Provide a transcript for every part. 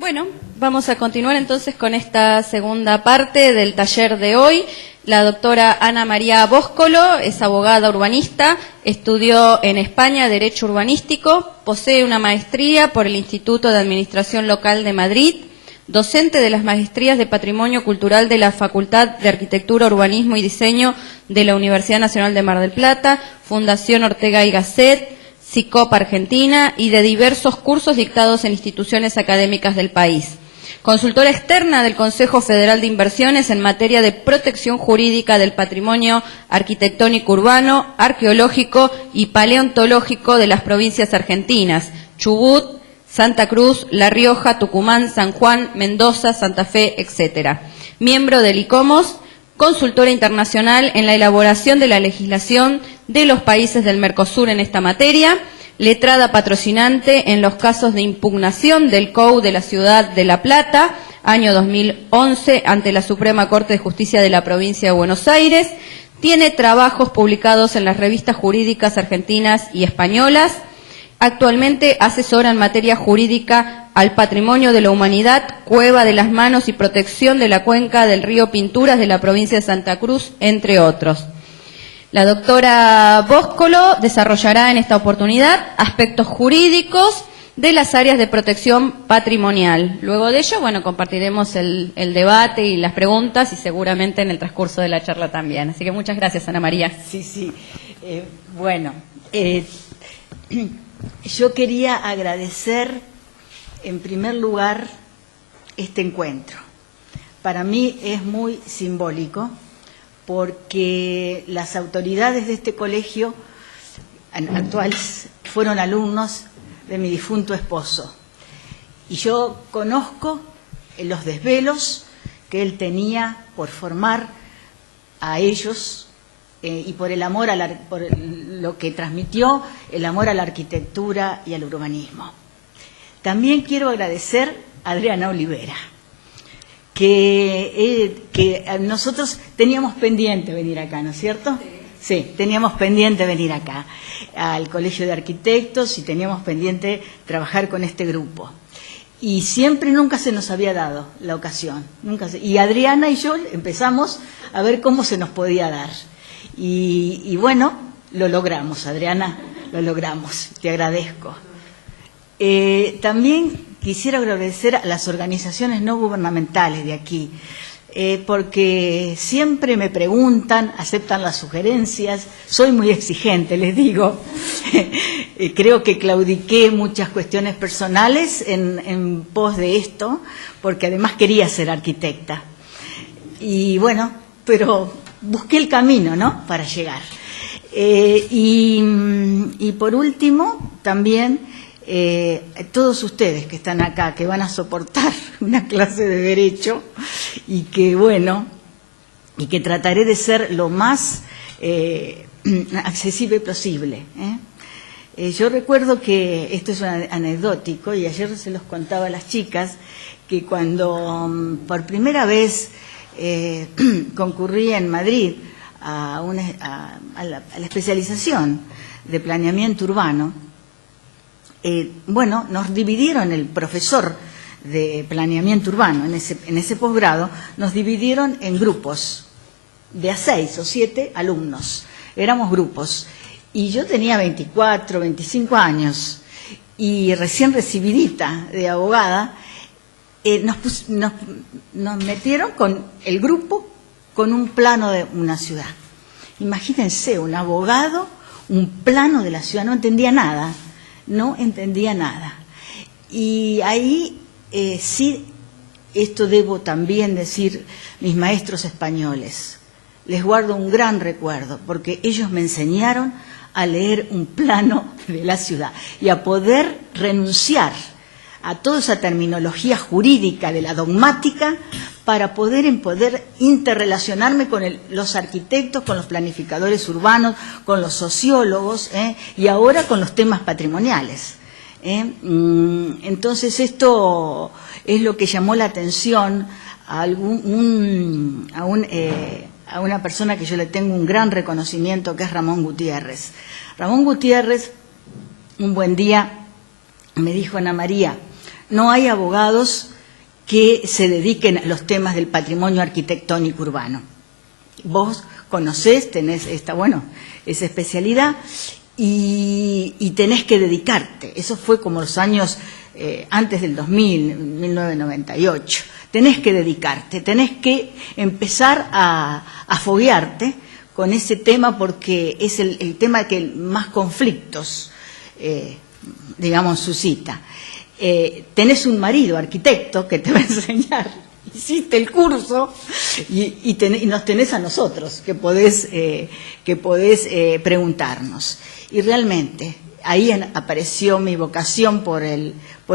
Bueno, vamos a continuar entonces con esta segunda parte del taller de hoy. La doctora Ana María Bóscolo es abogada urbanista, estudió en España Derecho Urbanístico, posee una maestría por el Instituto de Administración Local de Madrid, docente de las maestrías de Patrimonio Cultural de la Facultad de Arquitectura, Urbanismo y Diseño de la Universidad Nacional de Mar del Plata, Fundación Ortega y Gasset, SICOP Argentina y de diversos cursos dictados en instituciones académicas del país. Consultora externa del Consejo Federal de Inversiones en materia de protección jurídica del patrimonio arquitectónico urbano, arqueológico y paleontológico de las provincias argentinas, Chubut, Santa Cruz, La Rioja, Tucumán, San Juan, Mendoza, Santa Fe, etc. Miembro del ICOMOS, consultora internacional en la elaboración de la legislación de los países del Mercosur en esta materia, letrada patrocinante en los casos de impugnación del COU de la Ciudad de La Plata, año 2011, ante la Suprema Corte de Justicia de la Provincia de Buenos Aires, tiene trabajos publicados en las revistas jurídicas argentinas y españolas. Actualmente asesora en materia jurídica al patrimonio de la humanidad, Cueva de las Manos y protección de la cuenca del río Pinturas de la provincia de Santa Cruz, entre otros. La doctora Bóscolo desarrollará en esta oportunidad aspectos jurídicos de las áreas de protección patrimonial. Luego de ello, bueno, compartiremos el debate y las preguntas y seguramente en el transcurso de la charla también. Así que muchas gracias, Ana María. Sí. Yo quería agradecer, en primer lugar, este encuentro. Para mí es muy simbólico porque las autoridades de este colegio actuales fueron alumnos de mi difunto esposo. Y yo conozco los desvelos que él tenía por formar a ellos y por el amor por lo que transmitió, el amor a la arquitectura y al urbanismo. También quiero agradecer a Adriana Olivera, que nosotros teníamos pendiente venir acá, ¿no es cierto? Sí, teníamos pendiente venir acá al Colegio de Arquitectos y teníamos pendiente trabajar con este grupo. Y nunca se nos había dado la ocasión. Y Adriana y yo empezamos a ver cómo se nos podía dar. Y bueno, lo logramos, Adriana, lo logramos, te agradezco. También quisiera agradecer a las organizaciones no gubernamentales de aquí, porque siempre me preguntan, aceptan las sugerencias, soy muy exigente, les digo. Creo que claudiqué muchas cuestiones personales en pos de esto, porque además quería ser arquitecta. Y bueno, pero busqué el camino, ¿no?, para llegar. Y por último, también todos ustedes que están acá, que van a soportar una clase de Derecho y que, bueno, y que trataré de ser lo más accesible posible. Yo recuerdo que, esto es anecdótico, y ayer se los contaba a las chicas, que cuando por primera vez concurrí en Madrid a la especialización de planeamiento urbano, bueno, nos dividieron, el profesor de planeamiento urbano en ese posgrado, nos dividieron en grupos de a 6 o 7 alumnos, éramos grupos, y yo tenía 24, 25 años, y recién recibidita de abogada, nos metieron con el grupo con un plano de una ciudad. Imagínense, un abogado, un plano de la ciudad, no entendía nada. Y ahí sí, esto debo también decir, mis maestros españoles, les guardo un gran recuerdo, porque ellos me enseñaron a leer un plano de la ciudad y a poder renunciar a toda esa terminología jurídica de la dogmática para poder interrelacionarme con los arquitectos, con los planificadores urbanos, con los sociólogos y ahora con los temas patrimoniales. Entonces esto es lo que llamó la atención a una persona que yo le tengo un gran reconocimiento, que es Ramón Gutiérrez. Ramón Gutiérrez, un buen día, me dijo: Ana María, no hay abogados que se dediquen a los temas del patrimonio arquitectónico urbano. Vos conocés, tenés esa especialidad y tenés que dedicarte. Eso fue como los años antes del 2000, 1998. Tenés que dedicarte, tenés que empezar a foguearte con ese tema porque es el tema que más conflictos, suscita. Tenés un marido arquitecto que te va a enseñar, hiciste el curso y nos tenés a nosotros que podés preguntarnos. Y realmente ahí apareció mi vocación por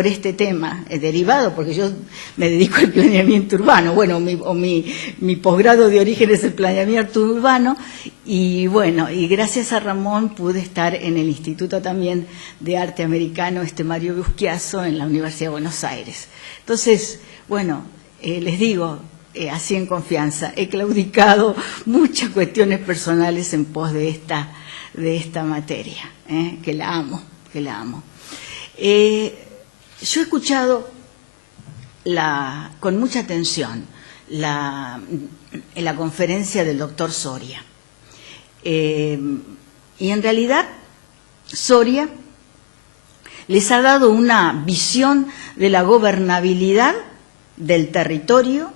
este tema derivado, porque yo me dedico al planeamiento urbano, mi posgrado de origen es el planeamiento urbano, y gracias a Ramón pude estar en el Instituto también de Arte Americano, Mario Busquiazo, en la Universidad de Buenos Aires. Entonces, les digo, así en confianza, he claudicado muchas cuestiones personales en pos de esta materia, que la amo. Yo he escuchado con mucha atención la conferencia del doctor Soria. Y en realidad Soria les ha dado una visión de la gobernabilidad del territorio,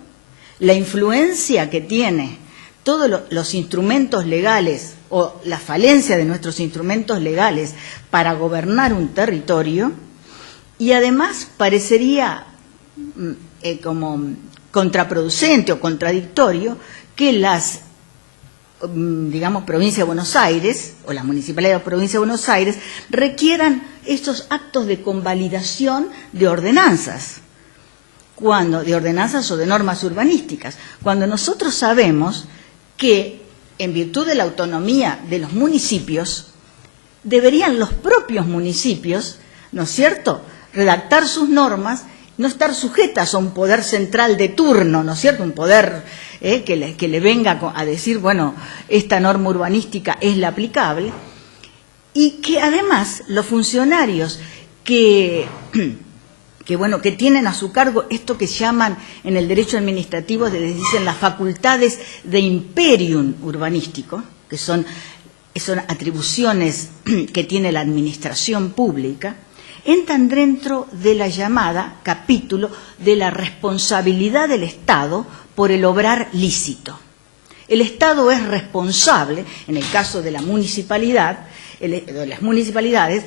la influencia que tiene todos los instrumentos legales o la falencia de nuestros instrumentos legales para gobernar un territorio, y además parecería como contraproducente o contradictorio que las provincia de Buenos Aires o la Municipalidad de la Provincia de Buenos Aires requieran estos actos de convalidación de ordenanzas, de ordenanzas o de normas urbanísticas, cuando nosotros sabemos que en virtud de la autonomía de los municipios deberían los propios municipios, ¿no es cierto?, redactar sus normas, no estar sujetas a un poder central de turno, ¿no es cierto?, un poder que le venga a decir, esta norma urbanística es la aplicable, y que además los funcionarios que tienen a su cargo esto que llaman en el derecho administrativo, les dicen las facultades de imperium urbanístico, que son atribuciones que tiene la administración pública, entran dentro de la llamada capítulo de la responsabilidad del Estado por el obrar lícito. El Estado es responsable, en el caso de la municipalidad, de las municipalidades,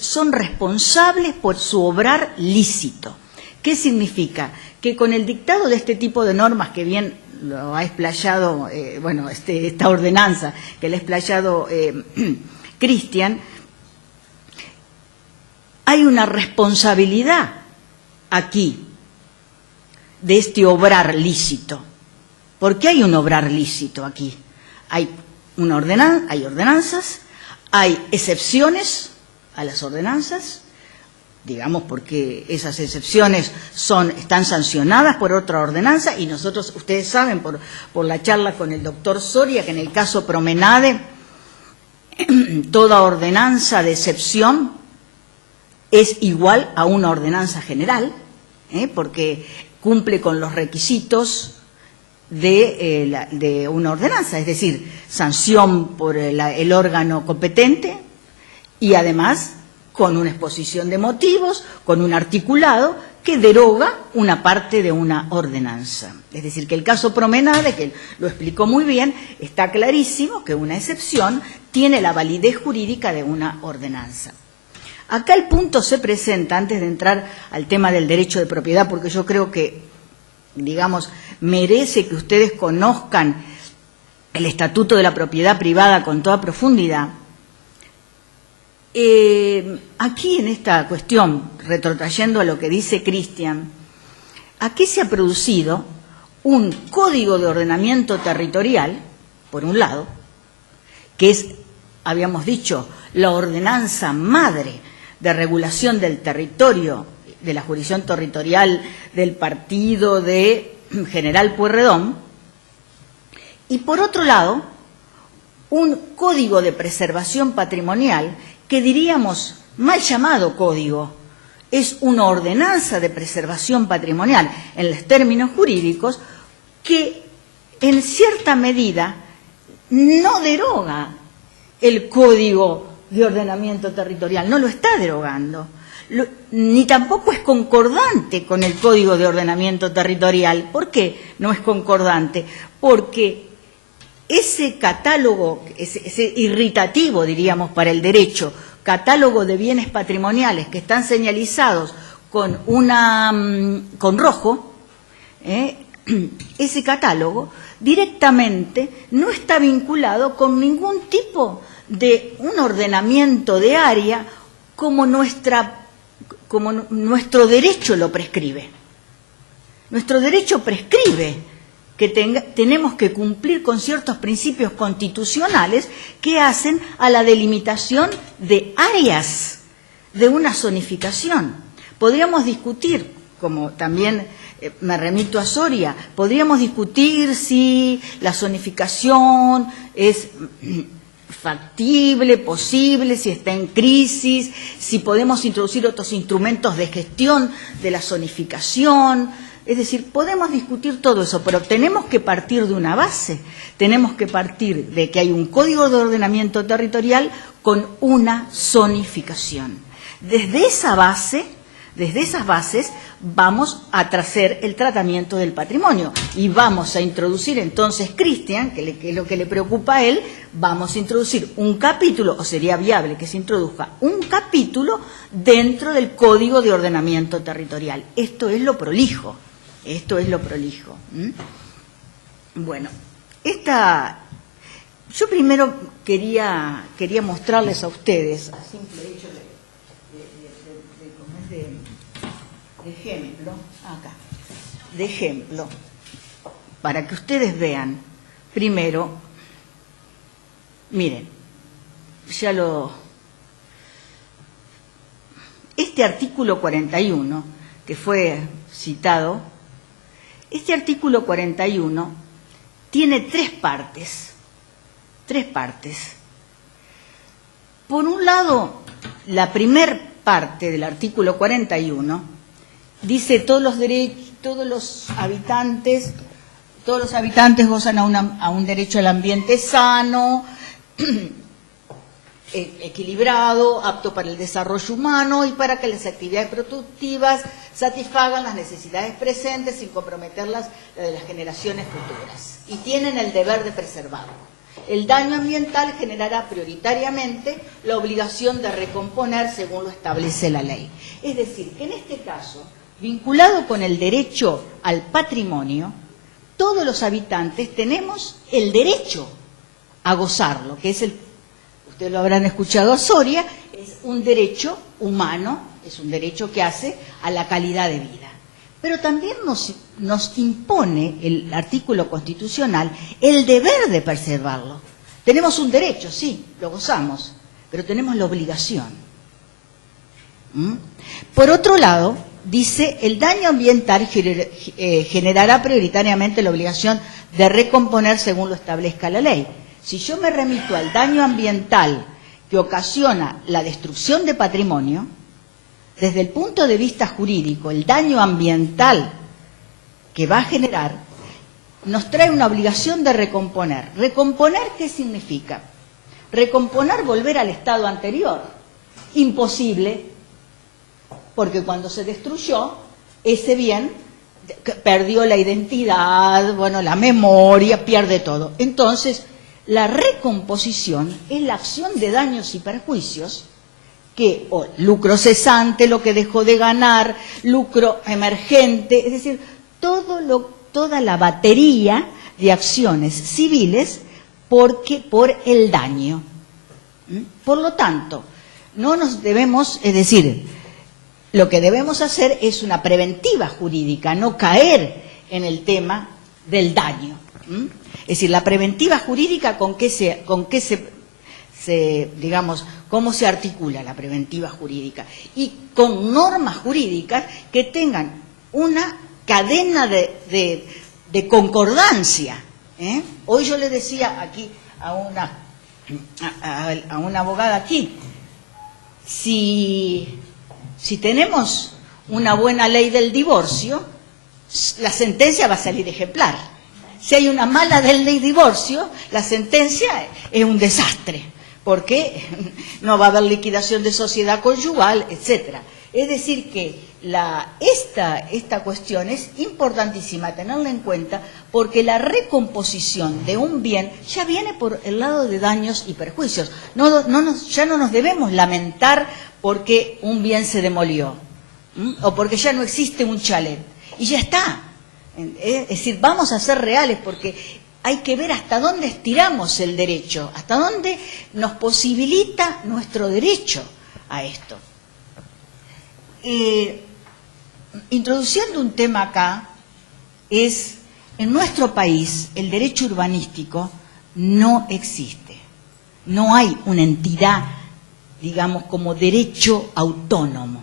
son responsables por su obrar lícito. ¿Qué significa? Que con el dictado de este tipo de normas, que bien lo ha explayado, esta ordenanza que le ha explayado Cristian, hay una responsabilidad aquí de este obrar lícito. ¿Por qué hay un obrar lícito aquí? Hay ordenanzas, hay excepciones a las ordenanzas, porque esas excepciones están sancionadas por otra ordenanza, y nosotros, ustedes saben por la charla con el doctor Soria, que en el caso Promenade, toda ordenanza de excepción es igual a una ordenanza general, porque cumple con los requisitos de una ordenanza, es decir, sanción por el órgano competente y además con una exposición de motivos, con un articulado que deroga una parte de una ordenanza. Es decir, que el caso Promenade, que lo explicó muy bien, está clarísimo que una excepción tiene la validez jurídica de una ordenanza. Acá el punto se presenta, antes de entrar al tema del derecho de propiedad, porque yo creo que, merece que ustedes conozcan el Estatuto de la Propiedad Privada con toda profundidad. Aquí en esta cuestión, retrotrayendo a lo que dice Cristian, aquí se ha producido un código de ordenamiento territorial, por un lado, que es, habíamos dicho, la ordenanza madre de regulación del territorio, de la jurisdicción territorial del partido de General Pueyrredón, y por otro lado, un código de preservación patrimonial que diríamos mal llamado código, es una ordenanza de preservación patrimonial en los términos jurídicos que en cierta medida no deroga el Código de Ordenamiento Territorial, no lo está derogando, ni tampoco es concordante con el Código de Ordenamiento Territorial. ¿Por qué no es concordante? Porque ese catálogo, ese irritativo, diríamos, para el derecho, catálogo de bienes patrimoniales que están señalizados con rojo, ese catálogo directamente no está vinculado con ningún tipo de un ordenamiento de área como nuestro derecho lo prescribe. Nuestro derecho prescribe que tenemos que cumplir con ciertos principios constitucionales que hacen a la delimitación de áreas de una zonificación. Podríamos discutir, como también me remito a Soria, podríamos discutir si la zonificación es factible, posible, si está en crisis, si podemos introducir otros instrumentos de gestión de la zonificación. Es decir, podemos discutir todo eso, pero tenemos que partir de una base. Tenemos que partir de que hay un Código de Ordenamiento Territorial con una zonificación. Desde esas bases vamos a tracer el tratamiento del patrimonio y vamos a introducir entonces, Cristian, que es lo que le preocupa a él, vamos a introducir un capítulo, o sería viable que se introduzca un capítulo dentro del Código de Ordenamiento Territorial. Esto es lo prolijo. Bueno, yo primero quería mostrarles a ustedes, a simple hecho de ejemplo, para que ustedes vean, primero, miren, este artículo 41, que fue citado, este artículo 41 tiene tres partes. Por un lado, la primer parte del artículo 41 dice todos los habitantes gozan a un derecho al ambiente sano, equilibrado, apto para el desarrollo humano y para que las actividades productivas satisfagan las necesidades presentes sin comprometer las de las generaciones futuras. Y tienen el deber de preservarlo. El daño ambiental generará prioritariamente la obligación de recomponer según lo establece la ley. Es decir, que en este caso, vinculado con el derecho al patrimonio, todos los habitantes tenemos el derecho a gozarlo, que es ustedes lo habrán escuchado a Soria, es un derecho humano, es un derecho que hace a la calidad de vida. Pero también nos impone el artículo constitucional el deber de preservarlo. Tenemos un derecho, sí, lo gozamos, pero tenemos la obligación. Por otro lado, dice, el daño ambiental generará prioritariamente la obligación de recomponer según lo establezca la ley. Si yo me remito al daño ambiental que ocasiona la destrucción de patrimonio, desde el punto de vista jurídico, el daño ambiental que va a generar nos trae una obligación de recomponer. ¿Recomponer qué significa? Recomponer, volver al estado anterior. Imposible, porque cuando se destruyó, ese bien perdió la identidad, la memoria, pierde todo. Entonces, la recomposición es la acción de daños y perjuicios lucro cesante, lo que dejó de ganar, lucro emergente, es decir, toda la batería de acciones civiles por el daño. Por lo tanto, no nos debemos, es decir, lo que debemos hacer es una preventiva jurídica, no caer en el tema del daño. Es decir, la preventiva jurídica, digamos, cómo se articula la preventiva jurídica, y con normas jurídicas que tengan una cadena de concordancia. Hoy yo le decía aquí a una abogada aquí, si Si tenemos una buena ley del divorcio, la sentencia va a salir ejemplar. Si hay una mala ley del divorcio, la sentencia es un desastre, porque no va a haber liquidación de sociedad conyugal, etcétera. Es decir que esta cuestión es importantísima tenerla en cuenta, porque la recomposición de un bien ya viene por el lado de daños y perjuicios. Ya no nos debemos lamentar porque un bien se demolió, o porque ya no existe un chalet, y ya está. Es decir, vamos a ser reales, porque hay que ver hasta dónde estiramos el derecho, hasta dónde nos posibilita nuestro derecho a esto. Introduciendo un tema acá, en nuestro país el derecho urbanístico no existe. No hay una entidad, digamos, como derecho autónomo.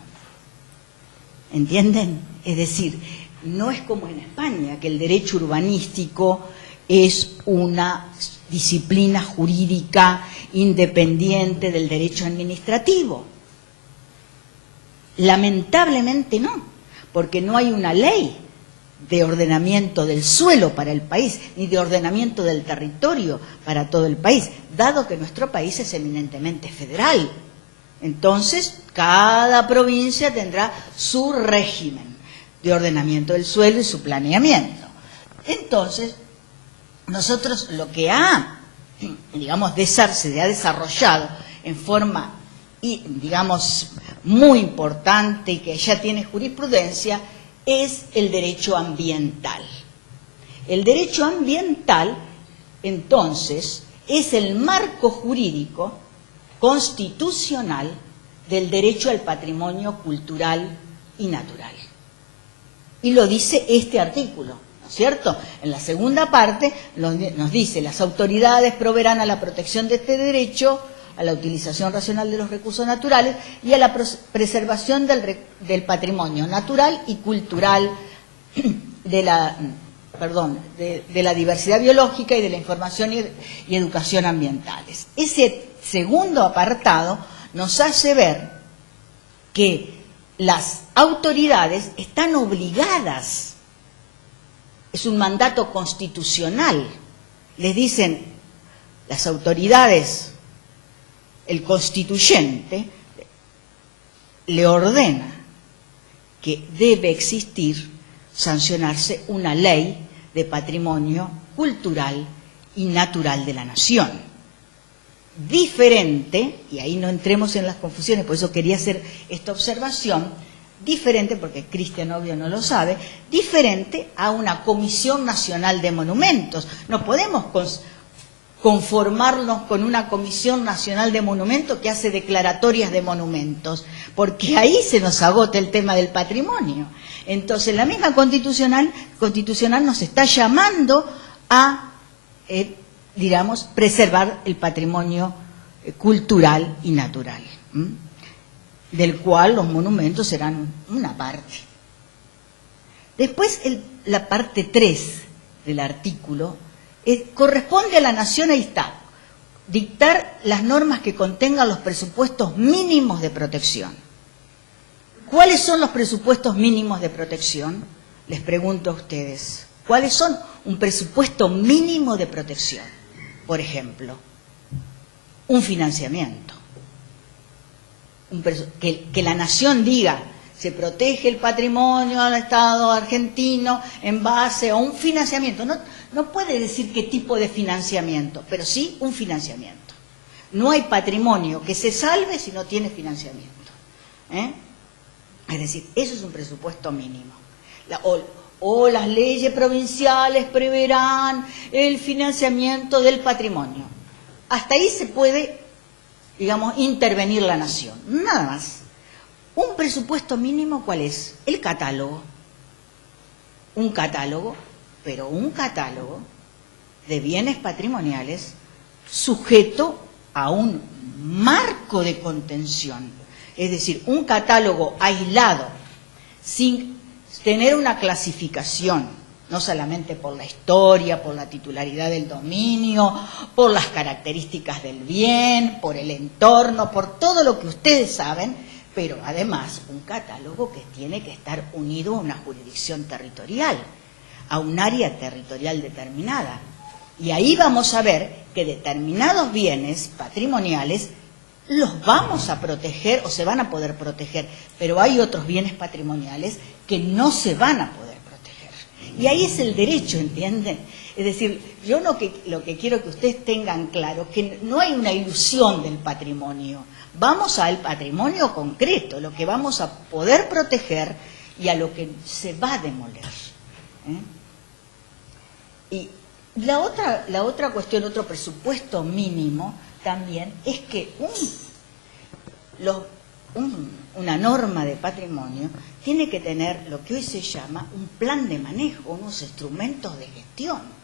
¿Entienden? Es decir, no es como en España, que el derecho urbanístico es una disciplina jurídica independiente del derecho administrativo. Lamentablemente no, porque no hay una ley de ordenamiento del suelo para el país, ni de ordenamiento del territorio para todo el país, dado que nuestro país es eminentemente federal. Entonces, cada provincia tendrá su régimen de ordenamiento del suelo y su planeamiento. Entonces, nosotros lo que se ha desarrollado en forma, digamos, muy importante y que ya tiene jurisprudencia, es el derecho ambiental. El derecho ambiental, entonces, es el marco jurídico constitucional del derecho al patrimonio cultural y natural. Y lo dice este artículo, ¿no es cierto? En la segunda parte nos dice: las autoridades proveerán a la protección de este derecho, a la utilización racional de los recursos naturales y a la preservación del patrimonio natural y cultural de la diversidad biológica y de la información y educación ambientales. Ese segundo apartado nos hace ver que las autoridades están obligadas, es un mandato constitucional, les dicen las autoridades, el constituyente le ordena que debe existir, sancionarse una ley de patrimonio cultural y natural de la nación. Diferente, y ahí no entremos en las confusiones, por eso quería hacer esta observación, diferente, porque Cristian obvio no lo sabe, diferente a una Comisión Nacional de Monumentos. No podemos conformarnos con una Comisión Nacional de Monumentos que hace declaratorias de monumentos, porque ahí se nos agota el tema del patrimonio. Entonces, la misma constitucional nos está llamando a, preservar el patrimonio cultural y natural, del cual los monumentos serán una parte. Después, la parte 3 del artículo corresponde a la nación, ahí está, dictar las normas que contengan los presupuestos mínimos de protección. ¿Cuáles son los presupuestos mínimos de protección? Les pregunto a ustedes. ¿Cuáles son un presupuesto mínimo de protección? Por ejemplo, un financiamiento. Que la nación diga: se protege el patrimonio del Estado argentino en base a un financiamiento. No puede decir qué tipo de financiamiento, pero sí un financiamiento. No hay patrimonio que se salve si no tiene financiamiento. Es decir, eso es un presupuesto mínimo. O las leyes provinciales preverán el financiamiento del patrimonio. Hasta ahí se puede, intervenir la nación. Nada más. Un presupuesto mínimo, ¿cuál es? El catálogo. Un catálogo, pero un catálogo de bienes patrimoniales sujeto a un marco de contención. Es decir, un catálogo aislado, sin tener una clasificación, no solamente por la historia, por la titularidad del dominio, por las características del bien, por el entorno, por todo lo que ustedes saben, pero además un catálogo que tiene que estar unido a una jurisdicción territorial, a un área territorial determinada. Y ahí vamos a ver que determinados bienes patrimoniales los vamos a proteger o se van a poder proteger, pero hay otros bienes patrimoniales que no se van a poder proteger. Y ahí es el derecho, ¿entienden? Es decir, yo lo que quiero que ustedes tengan claro es que no hay una ilusión del patrimonio. Vamos al patrimonio concreto, lo que vamos a poder proteger y a lo que se va a demoler. Y la otra cuestión, otro presupuesto mínimo también es que una norma de patrimonio tiene que tener lo que hoy se llama un plan de manejo, unos instrumentos de gestión.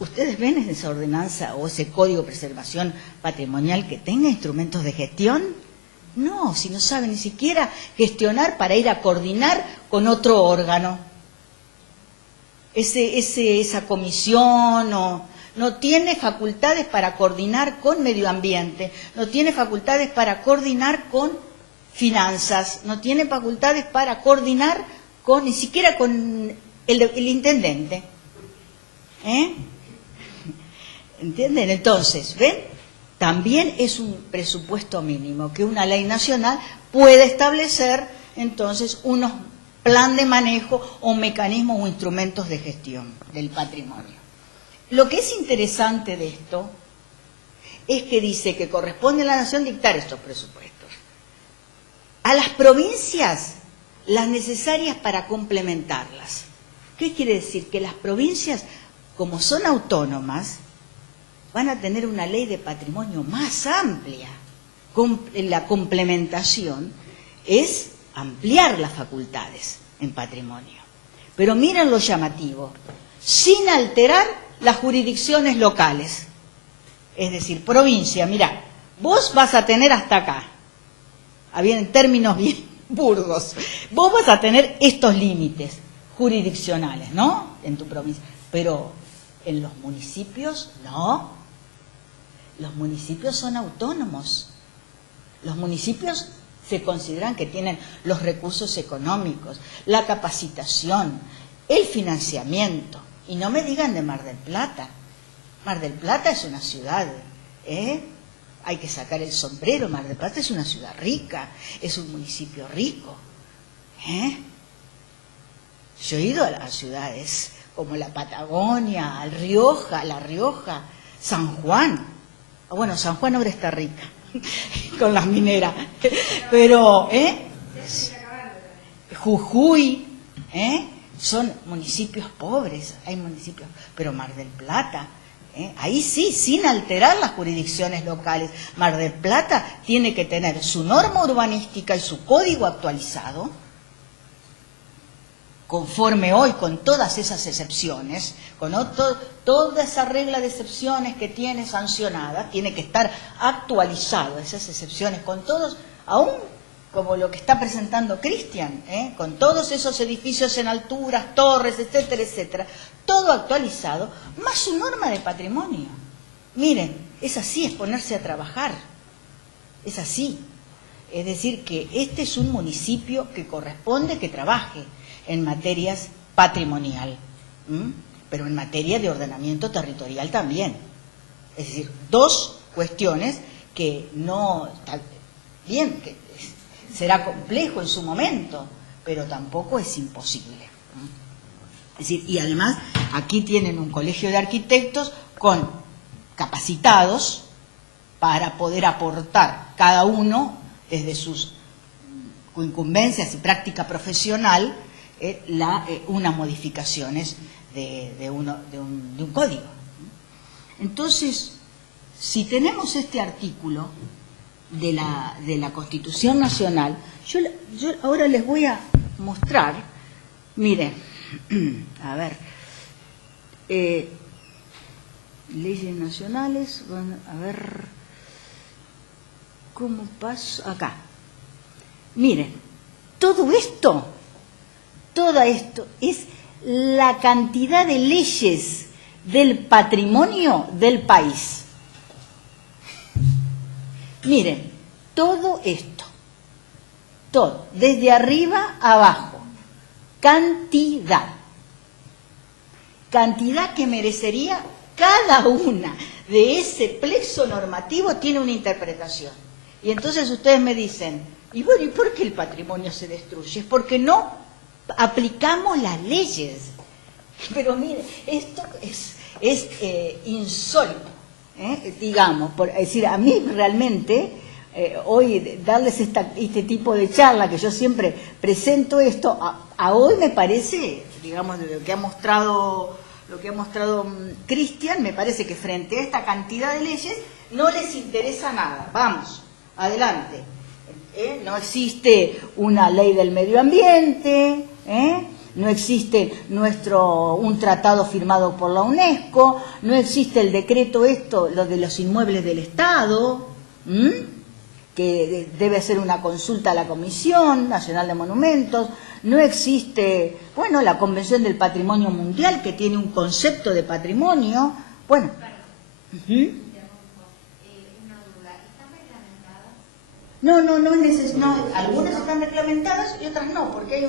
Ustedes ven esa ordenanza o ese código de preservación patrimonial que tenga instrumentos de gestión. No, si no sabe ni siquiera gestionar para ir a coordinar con otro órgano. Esa comisión no tiene facultades para coordinar con medio ambiente, no tiene facultades para coordinar con finanzas, no tiene facultades para coordinar ni siquiera con el intendente. ¿Entienden? Entonces, ¿ven? También es un presupuesto mínimo que una ley nacional puede establecer, entonces, unos plan de manejo o mecanismos o instrumentos de gestión del patrimonio. Lo que es interesante de esto es que dice que corresponde a la nación dictar estos presupuestos. A las provincias, las necesarias para complementarlas. ¿Qué quiere decir? Que las provincias, como son autónomas, van a tener una ley de patrimonio más amplia. La complementación es ampliar las facultades en patrimonio. Pero miren lo llamativo, sin alterar las jurisdicciones locales. Es decir, provincia, mirá, vos vas a tener hasta acá, en términos bien burdos, vos vas a tener estos límites jurisdiccionales, ¿no? En tu provincia, pero en los municipios, no. Los municipios son autónomos. Los municipios se consideran que tienen los recursos económicos, la capacitación, el financiamiento. Y no me digan de Mar del Plata. Mar del Plata es una ciudad, hay que sacar el sombrero. Mar del Plata es una ciudad rica, es un municipio rico. Yo he ido a ciudades como la Patagonia, La Rioja, San Juan. Bueno, San Juan ahora está rica con las mineras, pero Jujuy, son municipios pobres, hay municipios, pero Mar del Plata, ahí sí, sin alterar las jurisdicciones locales. Mar del Plata tiene que tener su norma urbanística y su código actualizado, conforme hoy con todas esas excepciones, con toda esa regla de excepciones que tiene sancionada, tiene que estar actualizado esas excepciones con todos, aún como lo que está presentando Cristian, con todos esos edificios en alturas, torres, etcétera, etcétera, todo actualizado, más su norma de patrimonio. Miren, es así, es ponerse a trabajar, es así. Es decir, que este es un municipio que corresponde que trabaje en materias patrimonial, pero en materia de ordenamiento territorial también. Es decir, dos cuestiones que no, bien, que será complejo en su momento, pero tampoco es imposible. Es decir, y además aquí tienen un colegio de arquitectos con capacitados para poder aportar cada uno desde sus incumbencias y práctica profesional unas modificaciones de un código. Entonces, si tenemos este artículo de la Constitución Nacional, yo ahora les voy a mostrar, miren, a ver, leyes nacionales, bueno, a ver, ¿cómo paso? Acá. Miren, toda esto es la cantidad de leyes del patrimonio del país. Miren, todo esto, todo, desde arriba a abajo, cantidad que merecería cada una de ese plexo normativo tiene una interpretación. Y entonces ustedes me dicen, y bueno, ¿y por qué el patrimonio se destruye? Es porque no aplicamos las leyes. Pero mire, esto es insólito, digamos, es decir, a mí realmente, hoy darles este tipo de charla, que yo siempre presento esto, a hoy me parece, digamos, de lo que ha mostrado Cristian, me parece que frente a esta cantidad de leyes no les interesa nada. Vamos, adelante. No existe una ley del medio ambiente, no existe un tratado firmado por la UNESCO, no existe el decreto lo de los inmuebles del Estado, que debe hacer una consulta a la Comisión Nacional de Monumentos, no existe, bueno, la Convención del Patrimonio Mundial, que tiene un concepto de patrimonio, bueno. No es necesario, no, algunas están reglamentadas y otras no, porque hay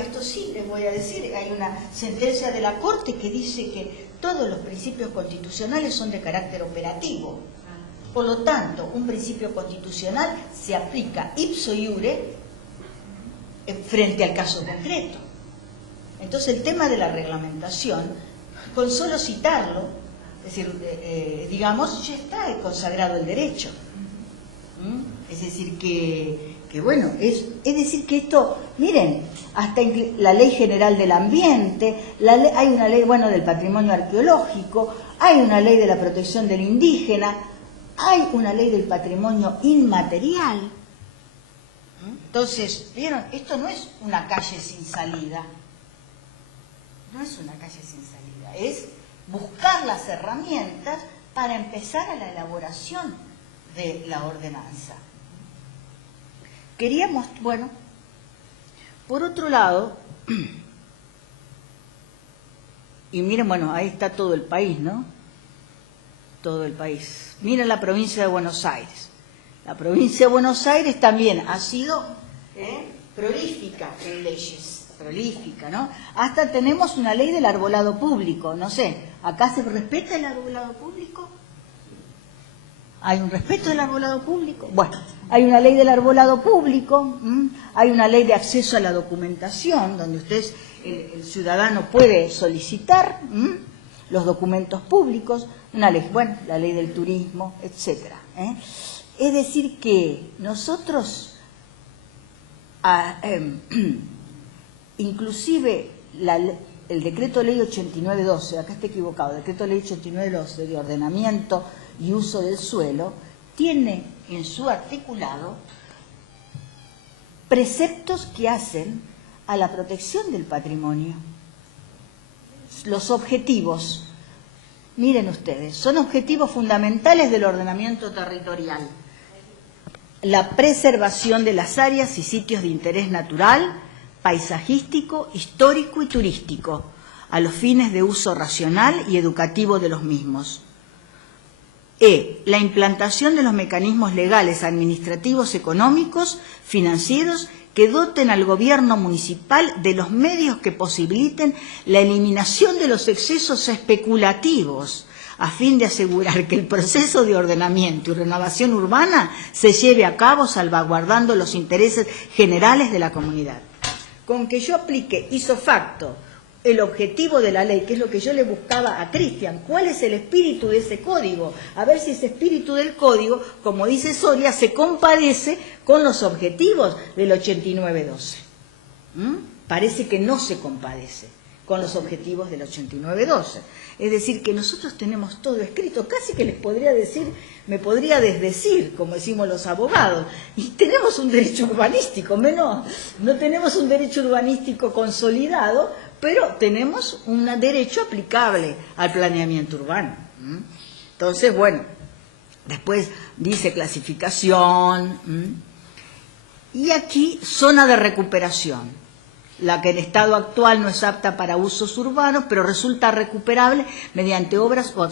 esto sí les voy a decir, hay una sentencia de la Corte que dice que todos los principios constitucionales son de carácter operativo. Por lo tanto, un principio constitucional se aplica ipso iure frente al caso concreto. Entonces, el tema de la reglamentación, con solo citarlo, es decir, digamos, ya está consagrado el derecho. Es decir, que bueno, es decir que esto, miren, hasta la Ley General del Ambiente, hay una ley, bueno, del patrimonio arqueológico, hay una ley de la protección del indígena, hay una ley del patrimonio inmaterial. Entonces, ¿vieron? Esto no es una calle sin salida. No es una calle sin salida, es buscar las herramientas para empezar a la elaboración de la ordenanza. Queríamos, bueno, por otro lado, y miren, bueno, ahí está todo el país, ¿no? Todo el país. Miren la provincia de Buenos Aires. La provincia de Buenos Aires también ha sido prolífica en leyes, prolífica, ¿no? Hasta tenemos una ley del arbolado público, no sé, ¿acá se respeta el arbolado público? ¿Hay un respeto del arbolado público? Bueno, hay una ley del arbolado público, hay una ley de acceso a la documentación, donde el ciudadano puede solicitar los documentos públicos, una ley, bueno, la ley del turismo, etcétera. Es decir que nosotros, inclusive el decreto ley 8912, acá está equivocado, el decreto ley 8912 de ordenamiento y uso del suelo, tiene en su articulado preceptos que hacen a la protección del patrimonio. Los objetivos, miren ustedes, son objetivos fundamentales del ordenamiento territorial. La preservación de las áreas y sitios de interés natural, paisajístico, histórico y turístico, a los fines de uso racional y educativo de los mismos. La implantación de los mecanismos legales, administrativos, económicos, financieros, que doten al gobierno municipal de los medios que posibiliten la eliminación de los excesos especulativos, a fin de asegurar que el proceso de ordenamiento y renovación urbana se lleve a cabo salvaguardando los intereses generales de la comunidad. Con que yo aplique ipso facto el objetivo de la ley, que es lo que yo le buscaba a Cristian, ¿cuál es el espíritu de ese código? A ver si ese espíritu del código, como dice Soria, se compadece con los objetivos del 8912. Parece que no se compadece con los objetivos del 8912. Es decir, que nosotros tenemos todo escrito, casi que les podría decir, me podría desdecir, como decimos los abogados, y tenemos un derecho urbanístico, no tenemos un derecho urbanístico consolidado, pero tenemos un derecho aplicable al planeamiento urbano. Entonces, bueno, después dice clasificación, y aquí zona de recuperación, la que en estado actual no es apta para usos urbanos, pero resulta recuperable mediante obras o